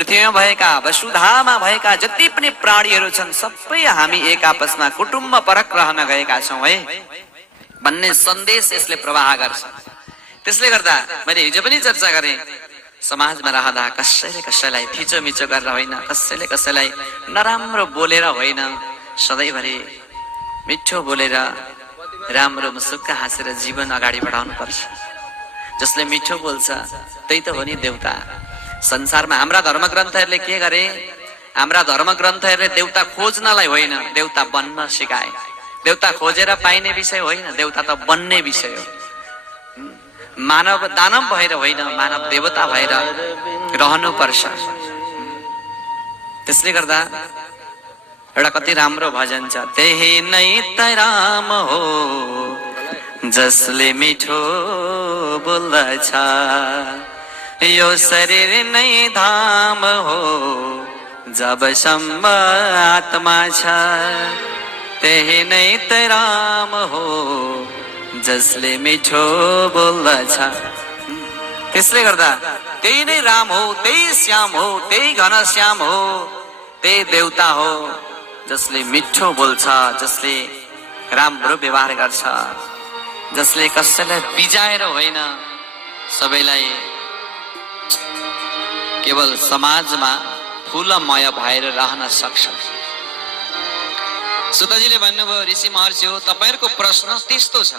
पृथ्वीमा भएका वसुधामा भएका जति पनि प्राणीहरू छन् सबै हामी एक आपसमा कुटुम्ब परक रहन गएका छौं है भन्ने सन्देश यसले प्रवाह गर्छ। त्यसले गर्दा मैले हिजो पनि चर्चा गरे, समाजमा रहँदा कसैले कसैलाई थिचोमिचो गरेर होइन, कसैले कसैलाई नराम्रो बोलेर होइन, सधैँभरि मिठो बोलेर राम्रो मुसुक्क हाँसेर जीवन अगाडि बढाउनु पर्छ। जसले मिठो बोल्छ त्यही त हो नि देउता। संसारमा हाम्रा धर्मग्रन्थहरूले के गरे? हाम्रा धर्मग्रन्थहरूले देउता खोज्नलाई होइन, देउता बन्न सिकाए। देउता खोजेर पाइने विषय होइन, देउता त बन्ने विषय हो। मानव दानव भएर होइन, मानव देवता भएर रहनु पर्छ। त्यसले गर्दा एउटा कति राम्रो भजन छ, त्यही नै त राम हो जसले मिठो बोल्दछ, यो शरीर नै धाम हो जबसम्म आत्मा छ, त्यही नै त राम हो जसले मिठो बोल्दछ। त्यसले गर्दा त्यही नै राम हो, त्यही श्याम हो, त्यही घनश्याम हो, त्यही देउता हो जसले मिठो बोल्छ, जसले राम्रो व्यवहार गर्छ, जसले कसैलाई बिजाएर होइन, सबैलाई केवल समाजमा फूलमय भएर रहन सक्छ। सुतजीले भन्नुभयो, ऋषि महर्षि हो, तपाईहरुको प्रश्न त्यस्तो छ,